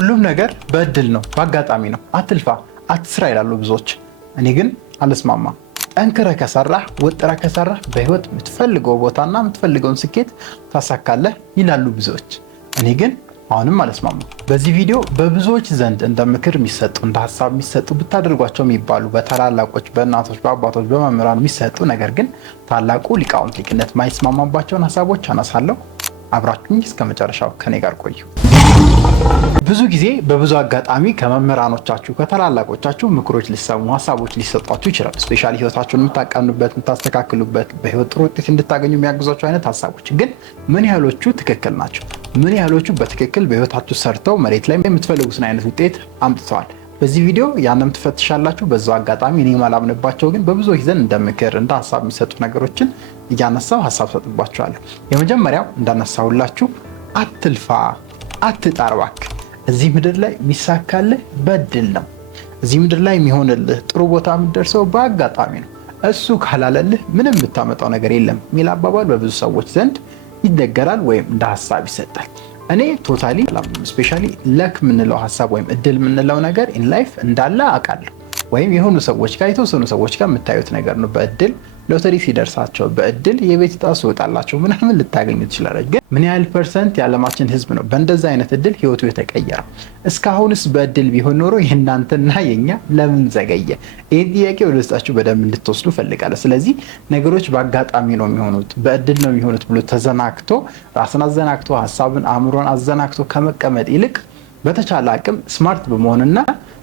ሁሉም ነገር በእድል ነው፣ በአጋጣሚ ነው። አትልፋ፣ አትስራ ይላሉ ብዙዎች። እኔ ግን አልስማማም። ጠንክረህ ከሰራህ፣ ወጥረህ ከሰራህ በህይወት የምትፈልገው ቦታና የምትፈልገውን ስኬት ታሳካለህ ይላሉ ብዙዎች። እኔ ግን አሁንም አልስማማም። በዚህ ቪዲዮ በብዙዎች ዘንድ እንደ ምክር የሚሰጡ እንደ ሀሳብ የሚሰጡ ብታደርጓቸው የሚባሉ በታላላቆች፣ በእናቶች፣ በአባቶች፣ በመምህራን የሚሰጡ ነገር ግን ታላቁ ሊቃውንት ሊቅነት ማይስማማባቸውን ሀሳቦች አነሳለሁ። አብራችሁኝ እስከ መጨረሻው ከኔ ጋር ቆዩ። ብዙ ጊዜ በብዙ አጋጣሚ ከመምህራኖቻችሁ ከታላላቆቻችሁ ምክሮች ሊሰሙ ሀሳቦች ሊሰጧችሁ ይችላል። ስፔሻሊ ህይወታችሁን የምታቃኑበት የምታስተካክሉበት በህይወት ጥሩ ውጤት እንድታገኙ የሚያግዟችሁ አይነት ሀሳቦች ግን ምን ያህሎቹ ትክክል ናቸው? ምን ያህሎቹ በትክክል በህይወታችሁ ሰርተው መሬት ላይ የምትፈልጉትን አይነት ውጤት አምጥተዋል? በዚህ ቪዲዮ ያንም ትፈትሻላችሁ። በዛው አጋጣሚ እኔ ማላምንባቸው ግን በብዙዎች ዘንድ እንደ ምክር እንደ ሀሳብ የሚሰጡ ነገሮችን እያነሳው ሀሳብ ሰጥባችኋለሁ። የመጀመሪያው እንዳነሳሁላችሁ አትልፋ፣ አትጣር እባክህ። እዚህ ምድር ላይ የሚሳካልህ በእድል ነው። እዚህ ምድር ላይ የሚሆንልህ ጥሩ ቦታ የምትደርሰው በአጋጣሚ ነው። እሱ ካላለልህ ምንም የምታመጣው ነገር የለም የሚል አባባል በብዙ ሰዎች ዘንድ ይነገራል ወይም እንደ ሀሳብ ይሰጣል። እኔ ቶታሊ ስፔሻሊ ለክ የምንለው ሀሳብ ወይም እድል የምንለው ነገር ኢን ላይፍ እንዳለ አውቃለሁ። ወይም የሆኑ ሰዎች ጋር የተወሰኑ ሰዎች ጋር የምታዩት ነገር ነው። በእድል ሎተሪ ሲደርሳቸው በእድል የቤት ዕጣ ሲወጣላቸው ምናምን ልታገኙ ትችላለች። ግን ምን ያህል ፐርሰንት የዓለማችን ህዝብ ነው በእንደዛ አይነት እድል ህይወቱ የተቀየረው? እስካሁንስ በእድል ቢሆን ኖሮ የእናንተና የኛ ለምን ዘገየ? ይህን ጥያቄ ወደ ውስጣችሁ በደንብ እንድትወስዱ ፈልጋለሁ። ስለዚህ ነገሮች በአጋጣሚ ነው የሚሆኑት በእድል ነው የሚሆኑት ብሎ ተዘናግቶ ራስን አዘናግቶ ሀሳብን አእምሮን አዘናግቶ ከመቀመጥ ይልቅ በተቻለ አቅም ስማርት በመሆንና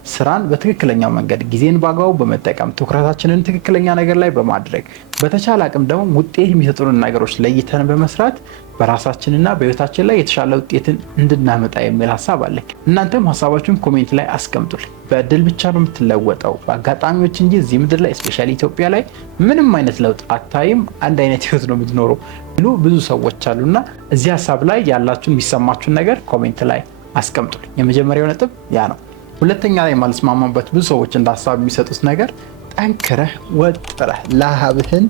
ስራን በትክክለኛው መንገድ ጊዜን በአግባቡ በመጠቀም ትኩረታችንን ትክክለኛ ነገር ላይ በማድረግ በተቻለ አቅም ደግሞ ውጤት የሚሰጡንን ነገሮች ለይተን በመስራት በራሳችንና በህይወታችን ላይ የተሻለ ውጤትን እንድናመጣ የሚል ሀሳብ አለ። እናንተም ሀሳባችሁን ኮሜንት ላይ አስቀምጡልኝ። በእድል ብቻ ነው የምትለወጠው በአጋጣሚዎች እንጂ እዚህ ምድር ላይ ስፔሻሊ ኢትዮጵያ ላይ ምንም አይነት ለውጥ አታይም፣ አንድ አይነት ህይወት ነው የምትኖረው ብሎ ብዙ ሰዎች አሉና እዚህ ሀሳብ ላይ ያላችሁን የሚሰማችሁን ነገር ኮሜንት ላይ አስቀምጡልኝ። የመጀመሪያው ነጥብ ያ ነው። ሁለተኛ ላይ ማልስማማበት ብዙ ሰዎች እንደ ሀሳብ የሚሰጡት ነገር ጠንክረህ ወጥረህ ላብህን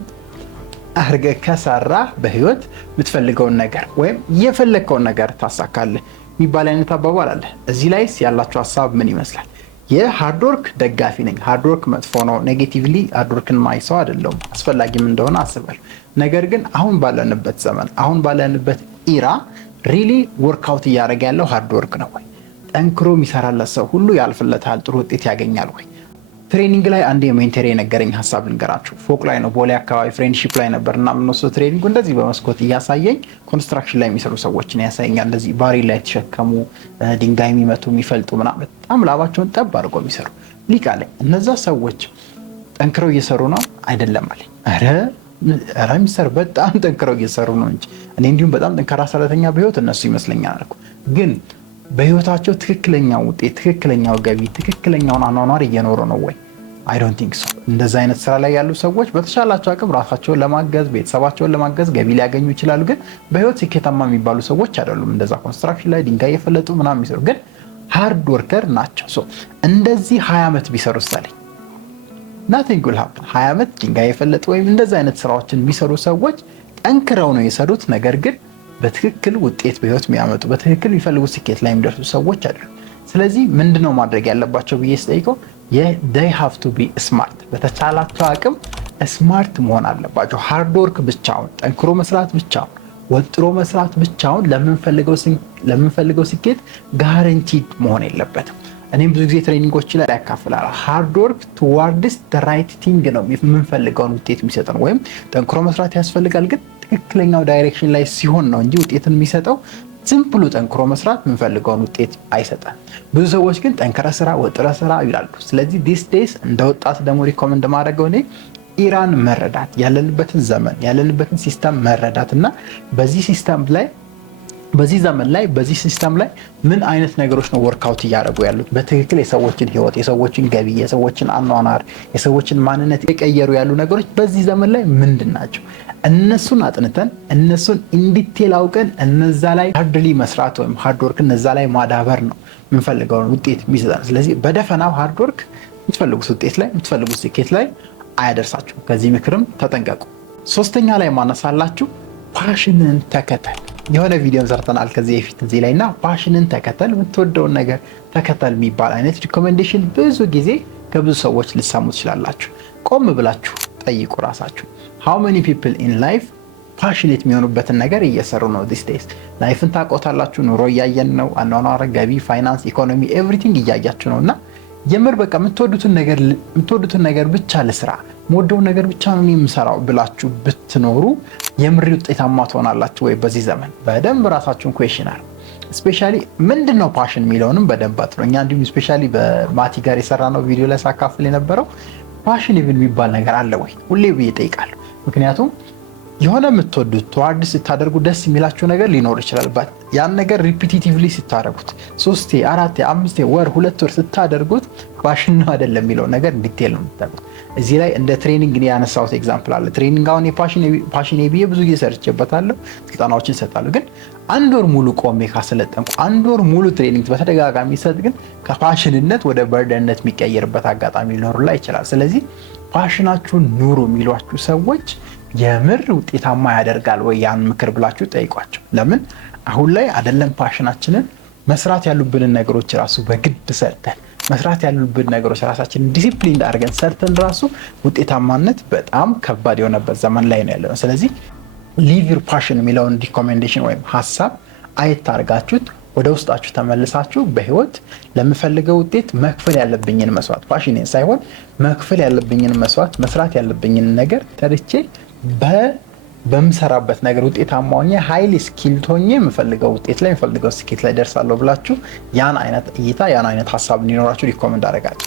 አርገህ ከሰራህ በህይወት የምትፈልገውን ነገር ወይም የፈለግከውን ነገር ታሳካለህ የሚባል አይነት አባባል አለ። እዚህ ላይስ ያላችሁ ሀሳብ ምን ይመስላል? የሃርድወርክ ደጋፊ ነኝ። ሃርድወርክ መጥፎ ነው፣ ኔጌቲቭሊ ሃርድወርክን ማይ ሰው አይደለሁም፣ አስፈላጊም እንደሆነ አስባለሁ። ነገር ግን አሁን ባለንበት ዘመን አሁን ባለንበት ኢራ ሪሊ ወርክአውት እያደረገ ያለው ሃርድወርክ ነው ወይ? ጠንክሮ የሚሰራለት ሰው ሁሉ ያልፍለታል፣ ጥሩ ውጤት ያገኛል ወይ? ትሬኒንግ ላይ አንድ የሜንተር የነገረኝ ሀሳብ ልንገራችሁ። ፎቅ ላይ ነው ቦሌ አካባቢ ፍሬንድሺፕ ላይ ነበር እና የምንወስደው ትሬኒንግ እንደዚህ በመስኮት እያሳየኝ ኮንስትራክሽን ላይ የሚሰሩ ሰዎችን ያሳየኛል። እንደዚህ ባሪ ላይ የተሸከሙ ድንጋይ የሚመቱ የሚፈልጡ ምናምን በጣም ላባቸውን ጠብ አድርገው የሚሰሩ ሊቅ አለኝ። እነዛ ሰዎች ጠንክረው እየሰሩ ነው አይደለም አለኝ። ኧረ የሚሰሩ በጣም ጠንክረው እየሰሩ ነው እንጂ እኔ እንዲሁም በጣም ጠንካራ ሰራተኛ በህይወት እነሱ ይመስለኛል አልኩ። ግን በህይወታቸው ትክክለኛው ውጤት ትክክለኛው ገቢ ትክክለኛውን አኗኗር እየኖሩ ነው ወይ? አይ ዶንት ቲንክ ሶ። እንደዛ አይነት ስራ ላይ ያሉ ሰዎች በተሻላቸው አቅም ራሳቸውን ለማገዝ ቤተሰባቸውን ለማገዝ ገቢ ሊያገኙ ይችላሉ። ግን በህይወት ስኬታማ የሚባሉ ሰዎች አይደሉም። እንደዛ ኮንስትራክሽን ላይ ድንጋይ የፈለጡ ምናምን የሚሰሩ ግን ሃርድ ወርከር ናቸው። ሶ እንደዚህ 20 ዓመት ቢሰሩ ሳለኝ ናቲንግ ዊል ሃፕን። 20 ዓመት ድንጋይ የፈለጡ ወይም እንደዛ አይነት ስራዎችን የሚሰሩ ሰዎች ጠንክረው ነው የሰሩት። ነገር ግን በትክክል ውጤት በህይወት የሚያመጡ በትክክል የሚፈልጉት ስኬት ላይ የሚደርሱ ሰዎች አይደሉም። ስለዚህ ምንድነው ማድረግ ያለባቸው ብዬ ስጠይቀው they have to be smart። በተቻላቸው አቅም ስማርት መሆን አለባቸው። ሃርድ ወርክ ብቻውን ጠንክሮ መስራት ብቻውን ወጥሮ መስራት ብቻውን ለምንፈልገው ስኬት ጋራንቲድ መሆን የለበትም። እኔም ብዙ ጊዜ ትሬኒንጎች ላይ ያካፍላለሁ። ሃርድ ወርክ ቱዋርድስ ዘ ራይት ቲንግ ነው የምንፈልገውን ውጤት የሚሰጠን። ወይም ጠንክሮ መስራት ያስፈልጋል፣ ግን ትክክለኛው ዳይሬክሽን ላይ ሲሆን ነው እንጂ ውጤትን የሚሰጠው ዝም ብሎ ጠንክሮ መስራት የምንፈልገውን ውጤት አይሰጠን። ብዙ ሰዎች ግን ጠንክረ ስራ ወጥረ ስራ ይላሉ። ስለዚህ ዲስ ዴይስ እንደ ወጣት ደግሞ ሪኮመንድ ማድረገው እኔ ኢራን መረዳት ያለንበትን ዘመን ያለንበትን ሲስተም መረዳት እና በዚህ ዘመን ላይ በዚህ ሲስተም ላይ ምን አይነት ነገሮች ነው ወርክአውት እያደረጉ ያሉት በትክክል የሰዎችን ህይወት የሰዎችን ገቢ የሰዎችን አኗኗር የሰዎችን ማንነት የቀየሩ ያሉ ነገሮች በዚህ ዘመን ላይ ምንድን ናቸው? እነሱን አጥንተን እነሱን ኢንዲቴል አውቀን እነዛ ላይ ሃርድሊ መስራት ወይም ሃርድ ወርክ እነዛ ላይ ማዳበር ነው የምንፈልገውን ውጤት የሚሰጠን። ስለዚህ በደፈናው ሃርድ ወርክ የምትፈልጉት ውጤት ላይ የምትፈልጉት ስኬት ላይ አያደርሳችሁም። ከዚህ ምክርም ተጠንቀቁ። ሶስተኛ ላይ ማነሳላችሁ ፓሽንን ተከተል። የሆነ ቪዲዮም ሰርተናል ከዚህ በፊት እዚህ ላይና ፓሽንን ተከተል፣ የምትወደውን ነገር ተከተል የሚባል አይነት ሪኮሜንዴሽን ብዙ ጊዜ ከብዙ ሰዎች ልትሰሙ ትችላላችሁ። ቆም ብላችሁ ጠይቁ ራሳችሁ። how many people in life ፓሽኔት የሚሆኑበትን ነገር እየሰሩ ነው? ዲስ ዴይስ ላይፍን ታውቆታላችሁ። ኑሮ እያየን ነው። አኗኗር፣ ገቢ፣ ፋይናንስ፣ ኢኮኖሚ ኤቭሪቲንግ እያያችሁ ነው እና የምር በቃ የምትወዱትን ነገር ብቻ ልስራ፣ የምወደውን ነገር ብቻ ነው የምሰራው ብላችሁ ብትኖሩ የምር ውጤታማ ትሆናላችሁ ወይ? በዚህ ዘመን በደንብ ራሳችሁን ኩዌሽን አድርጉ። ስፔሻሊ ምንድነው ፓሽን የሚለውንም በደንብ አጥሩ። እኛ እንዲሁም ስፔሻሊ በማቲ ጋር የሰራነው ቪዲዮ ላይ ሳካፍል የነበረው ፓሽን ኢቭን የሚባል ነገር አለ ወይ ሁሌ ብዬ እጠይቃለሁ። ምክንያቱም የሆነ የምትወዱት ተዋርድ ስታደርጉ ደስ የሚላችሁ ነገር ሊኖር ይችላል። ያን ነገር ሪፒቲቲቭሊ ስታደርጉት 3 4 5 ወር 2 ወር ስታደርጉት ፓሽን ነው አይደለም የሚለው ነገር ዲቴል ነው የምታውቁት። እዚህ ላይ እንደ ትሬኒንግ ነው ያነሳሁት ኤግዛምፕል አለ። ትሬኒንግ አሁን ፓሽን ብዬ ብዙ ጊዜ ሰርቼበታለሁ፣ ስልጠናዎችን እሰጣለሁ። ግን 1 ወር ሙሉ ቆሜ ካሰለጠንኩ 1 ወር ሙሉ ትሬኒንግ በተደጋጋሚ ሰጥ ግን ከፓሽንነት ወደ በርደንነት የሚቀየርበት አጋጣሚ ሊኖር ይችላል። ስለዚህ ፓሽናችሁን ኑሩ የሚሏችሁ ሰዎች የምር ውጤታማ ያደርጋል ወይ ያን ምክር ብላችሁ ጠይቋቸው። ለምን አሁን ላይ አይደለም ፓሽናችንን መስራት ያሉብንን ነገሮች ራሱ በግድ ሰርተን መስራት ያሉብን ነገሮች ራሳችንን ዲሲፕሊን አድርገን ሰርተን ራሱ ውጤታማነት በጣም ከባድ የሆነበት ዘመን ላይ ነው ያለነው። ስለዚህ ሊቭ ዩር ፓሽን የሚለውን ሪኮሜንዴሽን ወይም ሀሳብ አየታርጋችሁት ወደ ውስጣችሁ ተመልሳችሁ በህይወት ለምፈልገው ውጤት መክፈል ያለብኝን መስዋዕት፣ ፓሽኔን ሳይሆን መክፈል ያለብኝን መስዋዕት፣ መስራት ያለብኝን ነገር ተርቼ በምሰራበት ነገር ውጤታማ ሆኜ ሃይሊ ስኪልድ ሆኜ የምፈልገው ውጤት ላይ የምፈልገው ስኬት ላይ ደርሳለሁ ብላችሁ ያን አይነት እይታ ያን አይነት ሀሳብ እንዲኖራችሁ ሪኮመንድ አደርጋለሁ።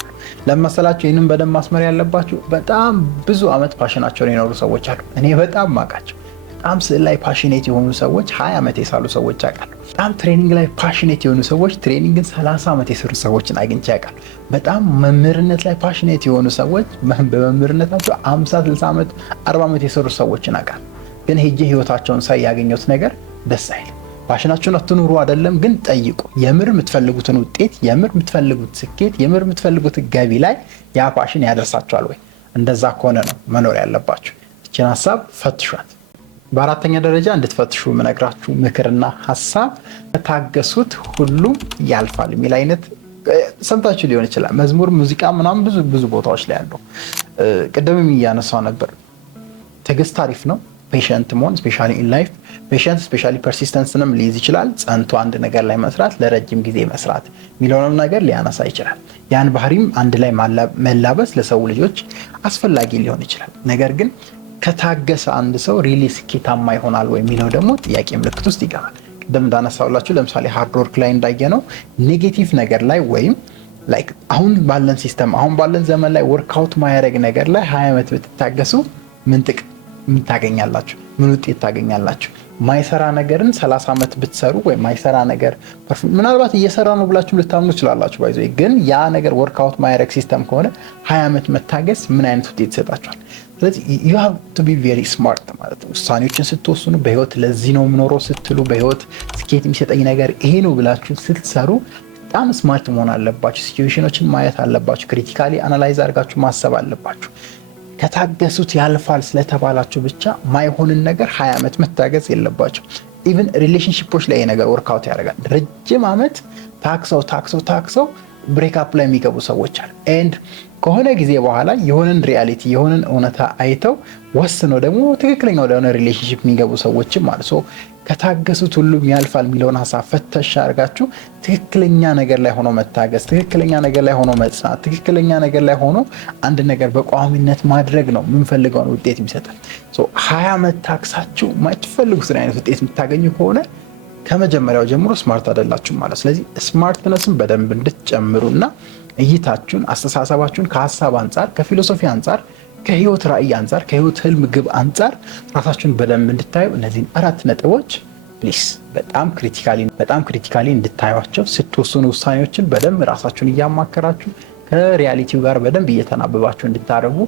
ለመሰላችሁ ይህንን በደንብ ማስመር ያለባችሁ በጣም ብዙ አመት ፓሽናቸውን የኖሩ ሰዎች አሉ። እኔ በጣም ማቃቸው በጣም ስዕል ላይ ፓሽኔት የሆኑ ሰዎች 20 ዓመት የሳሉ ሰዎች አውቃለሁ። በጣም ትሬኒንግ ላይ ፓሽኔት የሆኑ ሰዎች ትሬኒንግን 30 ዓመት የሰሩ ሰዎችን አግኝቼ አውቃለሁ። በጣም መምህርነት ላይ ፓሽኔት የሆኑ ሰዎች በመምህርነታቸው 50 60 ዓመት 40 ዓመት የሰሩ ሰዎችን አውቃለሁ። ግን ሄጄ ህይወታቸውን ሳይ ያገኘሁት ነገር ደስ አይልም። ፓሽናችሁን አትኑሩ አይደለም፣ ግን ጠይቁ። የምር የምትፈልጉትን ውጤት፣ የምር የምትፈልጉት ስኬት፣ የምር የምትፈልጉት ገቢ ላይ ያ ፓሽን ያደርሳችኋል ወይ? እንደዛ ከሆነ ነው መኖር ያለባችሁ። እችን ሀሳብ ፈትሿት። በአራተኛ ደረጃ እንድትፈትሹ የምነግራችሁ ምክርና ሀሳብ ከታገሱት ሁሉም ያልፋል የሚል አይነት ሰምታችሁ ሊሆን ይችላል። መዝሙር፣ ሙዚቃ ምናምን ብዙ ቦታዎች ላይ ያለው ቅድምም እያነሳው ነበር። ትዕግስት አሪፍ ነው። ፔሸንት መሆን ስፔሻሊ ኢን ላይፍ ፔሸንት ስፔሻሊ ፐርሲስተንስንም ሊይዝ ይችላል። ጸንቶ አንድ ነገር ላይ መስራት፣ ለረጅም ጊዜ መስራት የሚለውንም ነገር ሊያነሳ ይችላል። ያን ባህሪም አንድ ላይ መላበስ ለሰው ልጆች አስፈላጊ ሊሆን ይችላል። ነገር ግን ከታገሰ አንድ ሰው ሪሊ ስኬታማ ይሆናል ወይ የሚለው ደግሞ ጥያቄ ምልክት ውስጥ ይገባል። ቅድም እንዳነሳውላችሁ ለምሳሌ ሃርድ ወርክ ላይ እንዳየነው ኔጌቲቭ ነገር ላይ ወይም ላይክ አሁን ባለን ሲስተም አሁን ባለን ዘመን ላይ ወርክአውት ማያደርግ ነገር ላይ 20 ዓመት ብትታገሱ ምን ጥቅም ታገኛላችሁ? ምን ውጤት ታገኛላችሁ? ማይሰራ ነገርን 30 ዓመት ብትሰሩ ወይ ማይሰራ ነገር ምናልባት እየሰራ ነው ብላችሁ ልታምኑ ትችላላችሁ። ባይዘ ግን ያ ነገር ወርክአውት ማያደርግ ሲስተም ከሆነ 20 ዓመት መታገስ ምን አይነት ውጤት ይሰጣችኋል? ስለዚህ you have to be very smart ማለት ነው። ውሳኔዎችን ስትወስኑ በህይወት ለዚህ ነው የምኖረው ስትሉ በህይወት ስኬት የሚሰጠኝ ነገር ይሄ ነው ብላችሁ ስትሰሩ በጣም ስማርት መሆን አለባችሁ። ሲቹዌሽኖችን ማየት አለባችሁ። ክሪቲካሊ አናላይዝ አድርጋችሁ ማሰብ አለባችሁ። ከታገሱት ያልፋል ስለተባላችሁ ብቻ ማይሆንን ነገር 20 ዓመት መታገስ የለባችሁ። ኢቭን ሪሌሽንሺፖች ላይ ነገር ወርክአውት ያደርጋል። ረጅም ዓመት ታክሰው ብሬክአፕ ላይ የሚገቡ ሰዎች አሉ። ኤንድ ከሆነ ጊዜ በኋላ የሆነን ሪያሊቲ የሆነን እውነታ አይተው ወስነው ደግሞ ትክክለኛ ወደሆነ ሪሌሽንሺፕ የሚገቡ ሰዎችም አሉ። ሶ ከታገሱት ሁሉም ያልፋል የሚለውን ሀሳብ ፈተሽ አድርጋችሁ ትክክለኛ ነገር ላይ ሆኖ መታገስ፣ ትክክለኛ ነገር ላይ ሆኖ መጽናት፣ ትክክለኛ ነገር ላይ ሆኖ አንድ ነገር በቋሚነት ማድረግ ነው የምንፈልገውን ውጤት የሚሰጣል። 20 ዓመት ታክሳችሁ የማትፈልጉትን አይነት ውጤት የምታገኙ ከሆነ ከመጀመሪያው ጀምሮ ስማርት አይደላችሁም ማለት። ስለዚህ ስማርትነስን በደንብ እንድትጨምሩና እይታችሁን፣ አስተሳሰባችሁን ከሀሳብ አንጻር፣ ከፊሎሶፊ አንጻር፣ ከህይወት ራዕይ አንጻር፣ ከህይወት ህልም ግብ አንጻር ራሳችሁን በደንብ እንድታዩ እነዚህን 4 ነጥቦች ፕሊስ በጣም ክሪቲካሊ እንድታዩቸው፣ ስትወስኑ ውሳኔዎችን በደንብ ራሳችሁን እያማከራችሁ ከሪያሊቲው ጋር በደንብ እየተናበባችሁ እንድታደርጉ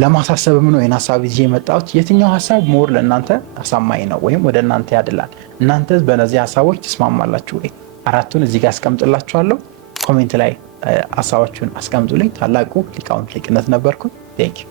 ለማሳሰብም ነው ይህን ሀሳብ ይዤ የመጣሁት። የትኛው ሀሳብ ሞር ለእናንተ አሳማኝ ነው ወይም ወደ እናንተ ያድላል? እናንተ በእነዚህ ሀሳቦች ትስማማላችሁ ወይ? 4ቱን እዚህ ጋር አስቀምጥላችኋለሁ። ኮሜንት ላይ ሀሳባችሁን አስቀምጡልኝ። ታላቁ ሊቃውንት ሊቅነት ነበርኩ። ቴንክ ዩ